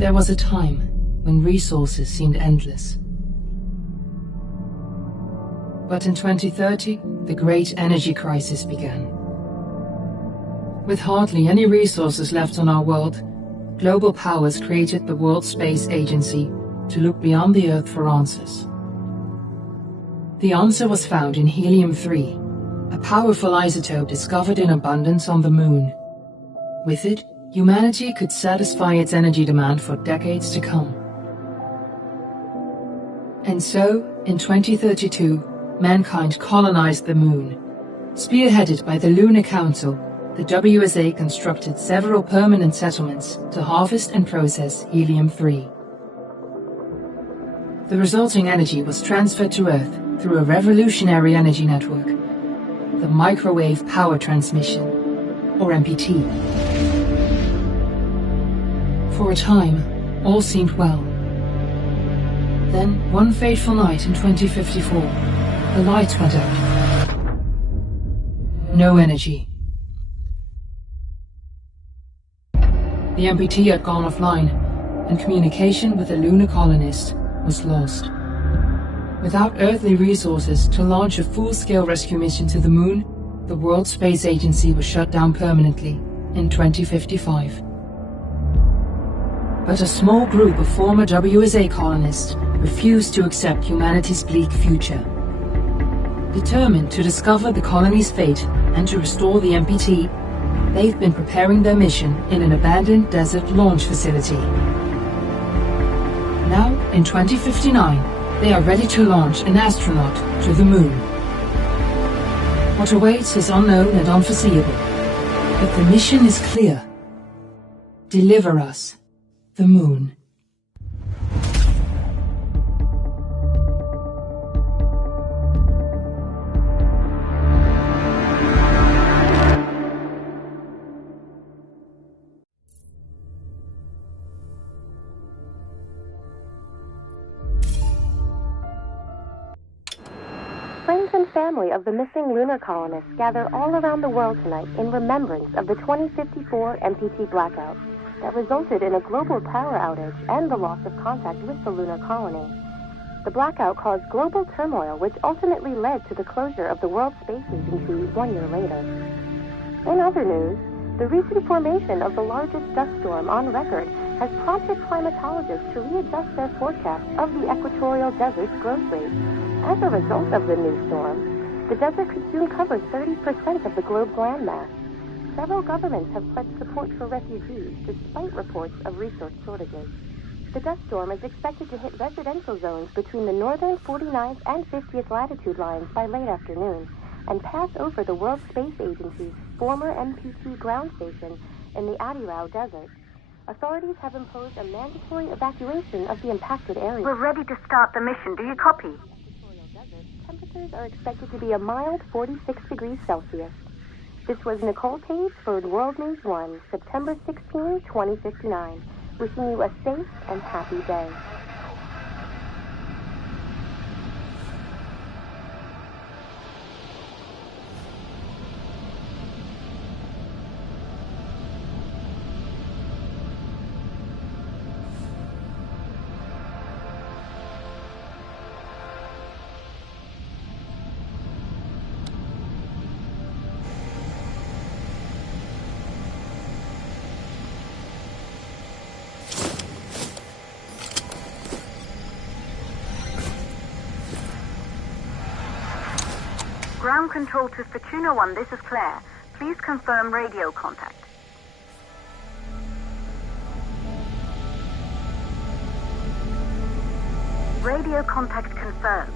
There was a time when resources seemed endless. But in 2030, the great energy crisis began. With hardly any resources left on our world, global powers created the World Space Agency to look beyond the Earth for answers. The answer was found in helium-3, a powerful isotope discovered in abundance on the Moon. With it, humanity could satisfy its energy demand for decades to come. And so, in 2032, mankind colonized the Moon. Spearheaded by the Lunar Council, the WSA constructed several permanent settlements to harvest and process helium-3. The resulting energy was transferred to Earth through a revolutionary energy network, the Microwave Power Transmission, or MPT. For a time, all seemed well. Then, one fateful night in 2054, the lights went out. No energy. The MPT had gone offline, and communication with the lunar colonist was lost. Without earthly resources to launch a full-scale rescue mission to the Moon, the World Space Agency was shut down permanently in 2055. But a small group of former WSA colonists refused to accept humanity's bleak future. Determined to discover the colony's fate and to restore the MPT, they've been preparing their mission in an abandoned desert launch facility. Now, in 2059, they are ready to launch an astronaut to the Moon. What awaits is unknown and unforeseeable, but the mission is clear. Deliver us the Moon. Friends and family of the missing lunar colonists gather all around the world tonight in remembrance of the 2054 MPT blackout that resulted in a global power outage and the loss of contact with the lunar colony. The blackout caused global turmoil, which ultimately led to the closure of the World Space Agency 1 year later. In other news, the recent formation of the largest dust storm on record has prompted climatologists to readjust their forecast of the equatorial desert's growth rate. As a result of the new storm, the desert could soon cover 30% of the globe's landmass. Several governments have pledged support for refugees, despite reports of resource shortages. The dust storm is expected to hit residential zones between the northern 49th and 50th latitude lines by late afternoon, and pass over the World Space Agency's former MPT ground station in the Adirau Desert. Authorities have imposed a mandatory evacuation of the impacted area. We're ready to start the mission. Do you copy? Temperatures are expected to be a mild 46 degrees Celsius. This was Nicole Page for World News 1, September 16, 2059. Wishing you a safe and happy day. Ground control to Fortuna 1, this is Claire. Please confirm radio contact. Radio contact confirmed.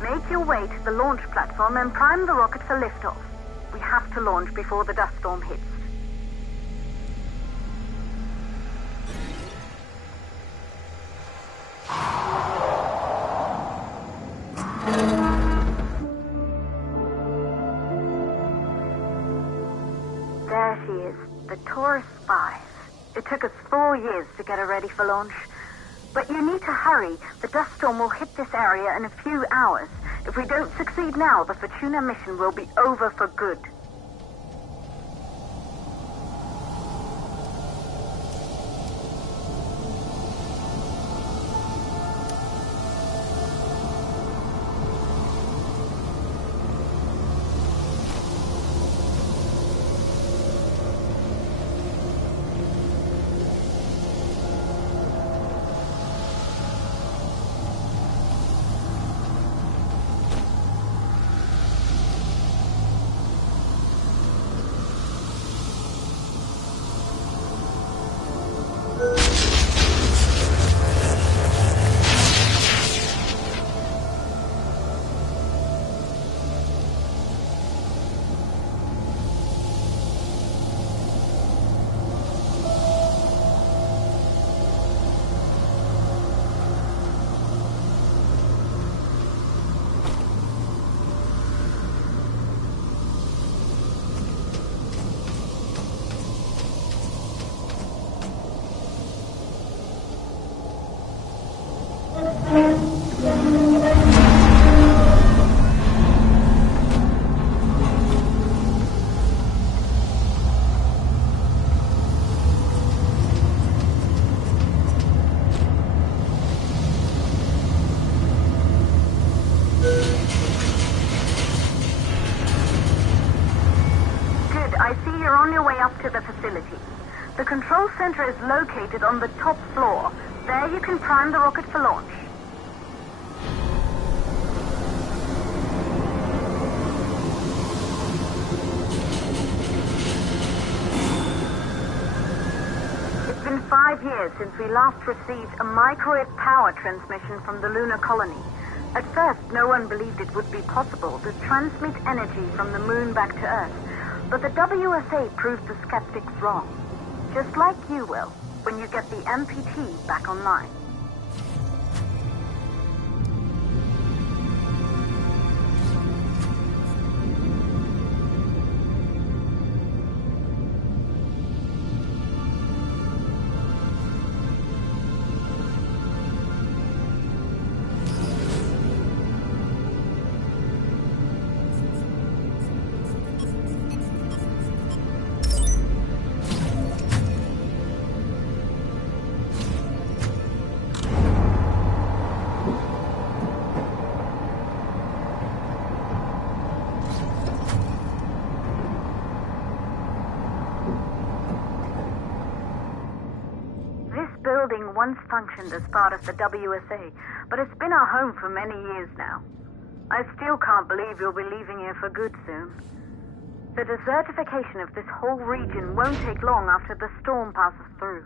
Make your way to the launch platform and prime the rocket for liftoff. We have to launch before the dust storm hits. There she is, the Taurus 5. It took us 4 years to get her ready for launch. But you need to hurry. The dust storm will hit this area in a few hours. If we don't succeed now, the Fortuna mission will be over for good. The control center is located on the top floor. There you can prime the rocket for launch. It's been 5 years since we last received a microwave power transmission from the lunar colony. At first, no one believed it would be possible to transmit energy from the moon back to Earth. But the WSA proved the skeptics wrong. Just like you will, when you get the MPT back online. Building once functioned as part of the WSA, but it's been our home for many years now. I still can't believe you'll be leaving here for good soon. The desertification of this whole region won't take long after the storm passes through.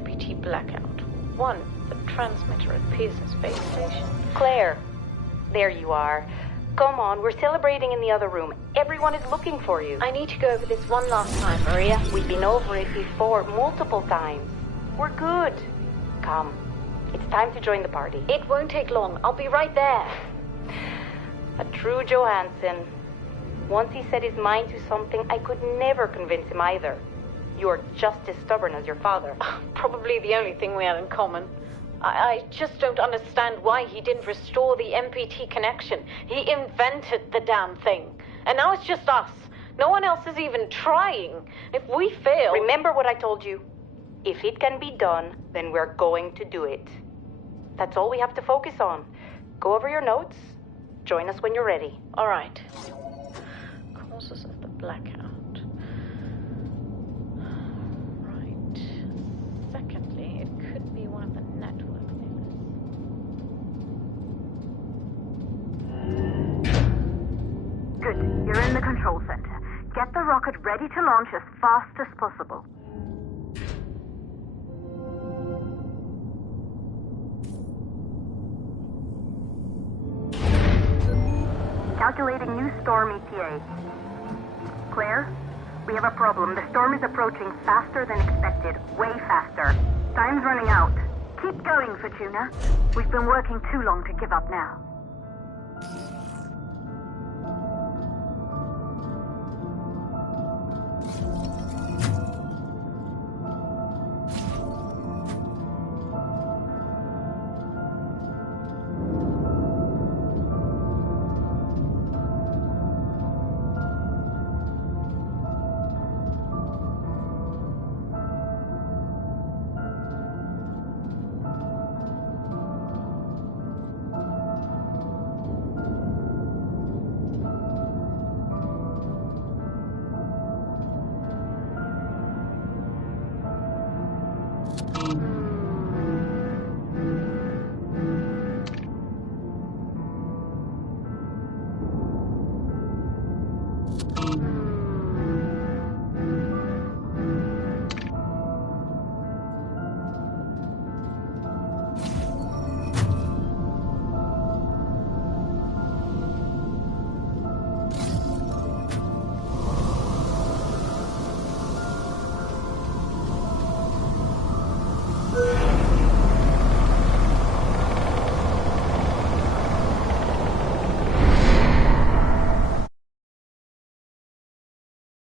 MPT blackout. One, the transmitter at Pearson Space Station. Claire, there you are. Come on, we're celebrating in the other room. Everyone is looking for you. I need to go over this one last time, Maria. We've been over it before, multiple times. We're good. Come. It's time to join the party. It won't take long. I'll be right there. A true Johansson. Once he set his mind to something, I could never convince him either. You're just as stubborn as your father. Probably the only thing we had in common. I just don't understand why he didn't restore the MPT connection. He invented the damn thing. And now it's just us. No one else is even trying. If we fail... Remember what I told you. If it can be done, then we're going to do it. That's all we have to focus on. Go over your notes. Join us when you're ready. All right. Causes of the blackout. Right. Secondly, it could be one of the network things. Good. You're in the control center. Get the rocket ready to launch as fast as possible. Calculating new storm ETA. Claire, we have a problem. The storm is approaching faster than expected. Way faster. Time's running out. Keep going, Fortuna. We've been working too long to give up now.